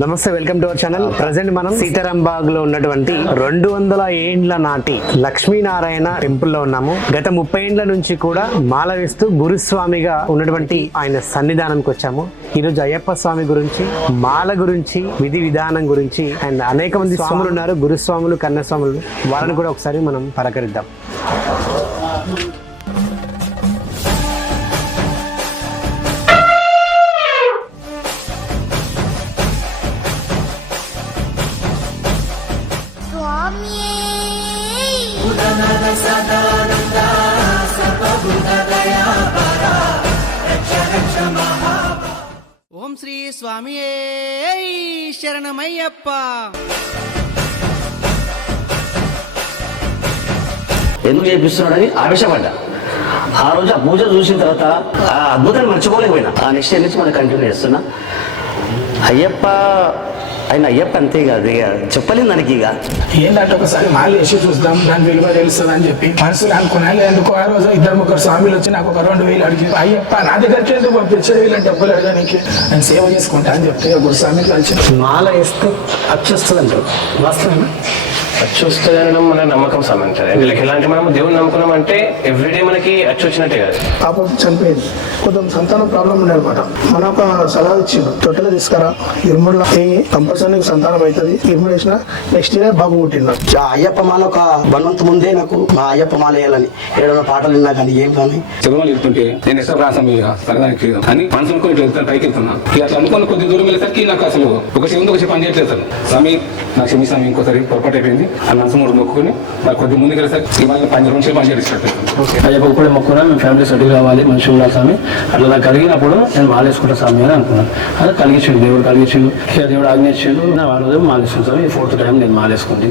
నమస్తే welcome to our channel. Present మనం సీతారాం బాగ్లో ఉన్నటువంటి రెండు వందల ఏండ్ల నాటి లక్ష్మీనారాయణ టెంపుల్లో ఉన్నాము. గత ముప్పై ఏండ్ల నుంచి కూడా మాల వేస్తూ గురుస్వామిగా ఉన్నటువంటి ఆయన సన్నిధానంకి వచ్చాము. ఈ రోజు అయ్యప్ప స్వామి గురించి మాల గురించి విధి విధానం గురించి అండ్ అనేక మంది స్వాములు ఉన్నారు. గురుస్వాములు కన్నస్వాములు వాళ్ళని కూడా ఒకసారి మనం పలకరిద్దాం. ఓం శ్రీ స్వామి శరణమయ్యప్ప. ఎందుకు చేపిస్తున్నాడని ఆవేశపడ్డా. ఆ రోజు ఆ పూజ చూసిన తర్వాత ఆ అద్భుతాన్ని మర్చిపోలేకపోయినా. ఆ నెక్స్ట్ నుంచి మనం కంటిన్యూ చేస్తున్నా. అయ్యప్ప ఆయన అయ్యప్ప అంతే కాదు ఇక చెప్పలేను దానికి ఇక. ఏంటంటే ఒకసారి మాలు వేసి చూద్దాం దాని విలువ తెలుస్తుంది అని చెప్పి మనసులో అనుకున్నాను ఎందుకు ఆ రోజు ఇద్దరు ముగ్గురు స్వామిలు వచ్చి నాకు ఒక రెండు వేలు అడిగి అయ్యప్ప నా దగ్గరికి ఎందుకు పంపించాడు వీళ్ళని డబ్బులు అడగడానికి నేను సేవ చేసుకుంటా అని చెప్తే గురుస్వామి కలిసి మాల వేస్తే అచ్చొస్తుంది అంటారు వాస్తవమేనా? అచ్చు వస్తుంది అనడం మన నమ్మకం సమంటారు వీళ్ళకి ఎలాంటి మనం దేవుని నమ్ముకున్నాం అంటే ఎవ్రీడే మనకి అచ్చు వచ్చినట్టే కాదు. పాపం చనిపోయింది. కొంచెం సంతాన ప్రాబ్లం ఉండే అనమాట. మన ఒక సలహా ఇచ్చిండు. తొట్టెలు తీసుకురా ఇరుముడులో కంపల్సరీ నీకు సంతానం అవుతుంది. ఇరుముడు వేసిన నెక్స్ట్ ఇయర్ బాబు పుట్టిండు. ఆ అయ్యప్ప మాల ఒక వన్ మంత్ ముందే నాకు. మా అయ్యప్ప మాల వేయాలని. ఏడైనా పాటలు విన్నా కానీ ఏం కానీ. చదువులు వెళ్తుంటే నేను ఎక్కడ ఇక సరదానికి అని మనసు అనుకుని వెళ్తాను పైకి వెళ్తున్నా. ఇక అట్లా అనుకుని కొద్ది దూరం వెళ్ళేసరికి నాకు అసలు ఒక చెవి ఒక చెప్పి పని చేయట్లేదు సార్ స్వామి నాకు క్షమి స్వామి ఇంకోసారి పొరపాటు అయిపోయింది. ఆ మనసు మూడు మొక్కుని మరి కొద్ది ముందుకు వెళ్ళేసరికి మళ్ళీ పని నుంచి పని అవుతుంది అయ్యప్ప ఇప్పుడే మొక్కున్నా మేము ఫ్యామిలీ సెటిల్ కావాలి మంచిగా ఉండాలి స్వామి. అట్లా కలిగినప్పుడు నేను మాలేసుకుంటా స్వామి అని అనుకున్నాను. అది కలిగించాడు దేవుడు. కలిగించాడు ఇక దేవుడు ఆజ్ఞించాడు. నా వాళ్ళ మాలేసుకుంటాను స్వామి ఈ ఫోర్త్ టైం నేను మాలేసుకుంది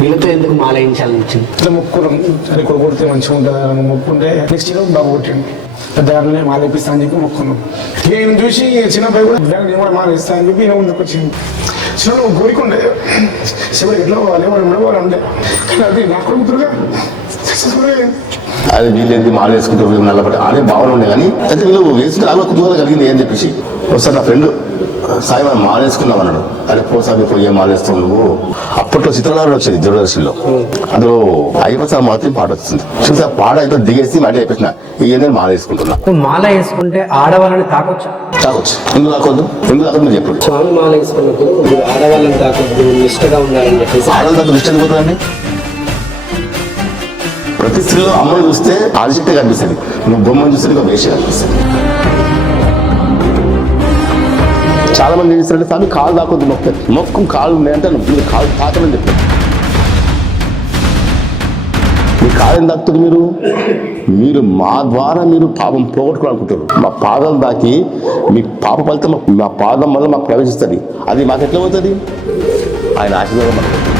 వీళ్ళతో ఎందుకు మాల వేయించాలని వచ్చింది? ఇట్లా మొక్కురం సరే కొడుకు కొడితే మంచిగా ఉంటుంది అని మొక్కుంటే నెక్స్ట్ ఇయర్ బాబు పుట్టిండు. పెద్దగానే మాల ఇప్పిస్తా అని చెప్పి మొక్కున్నాం ఈయన చూసి చిన్న అబ్బాయి కూడా "డాడీ, నేను కూడా మాల ఇస్తా అని చెప్పి ఈయన ముందుకు వచ్చింది చిన్న కోరికుండే శివుడు ఎట్లా పోవాలి? వాడు ఉండే కానీ అది నా కొడుకుతురుగా సక్సెస్ఫుల్ అది వీళ్ళేంది మాల వేసుకుంటూ వీళ్ళు నల్లబడి అనే భావన ఉండే కానీ అయితే వీళ్ళు వేసుకుంటే నాలో కుతూహలం కలిగింది ఏం చెప్పేసి ఒకసారి నా ఫ్రెండ్ సాయి మనం మాల వేసుకున్నాం అన్నాడు అరే పోసారి పోయి ఏం మాల వేస్తావు నువ్వు? అప్పట్లో చిత్రనారాయణ వచ్చేది దూరదర్శన్లో. అందులో అయ్యప్ప సార్ మాత్రం పాట వస్తుంది. చూసి ఆ పాట అయితే దిగేసి మాట చెప్పేసిన ఏంటంటే మాల వేసుకుంటున్నా మాల వేసుకుంటే ఆడవాళ్ళని తాకొచ్చా? తాకొచ్చు. ఎందుకు తాకొద్దు? ఎందుకు తాకొద్దు మీరు చెప్పండి. స్వామి మాల వేసుకున్నప్పుడు ఆడవాళ్ళని తాకొద్దు నిష్టగా ఉండాలని చెప్పేసి. ఎందుకు ప్రతి స్త్రీలో అమ్మని చూస్తే ఆదిశక్తి కనిపిస్తుంది. నువ్వు బొమ్మను చూస్తే నీకు వేష కనిపిస్తుంది. చాలా మంది ఏం చేస్తారంటే స్వామి కాలు దాకొద్దు మొక్క. మొక్కు కాలు ఉన్నాయంటే మీరు కాలు తాకమని చెప్పారు మీ కాలం దాకుతుంది మీరు? మీరు మా ద్వారా మీరు పాపం పోగొట్టుకోవాలనుకుంటారు మా పాదం దాకి మీ పాప ఫలితం మా- పాదం వల్ల మాకు ప్రవేశిస్తుంది. అది మాకు ఎట్లా అవుతుంది ఆయన ఆశీర్వాదం మాకు.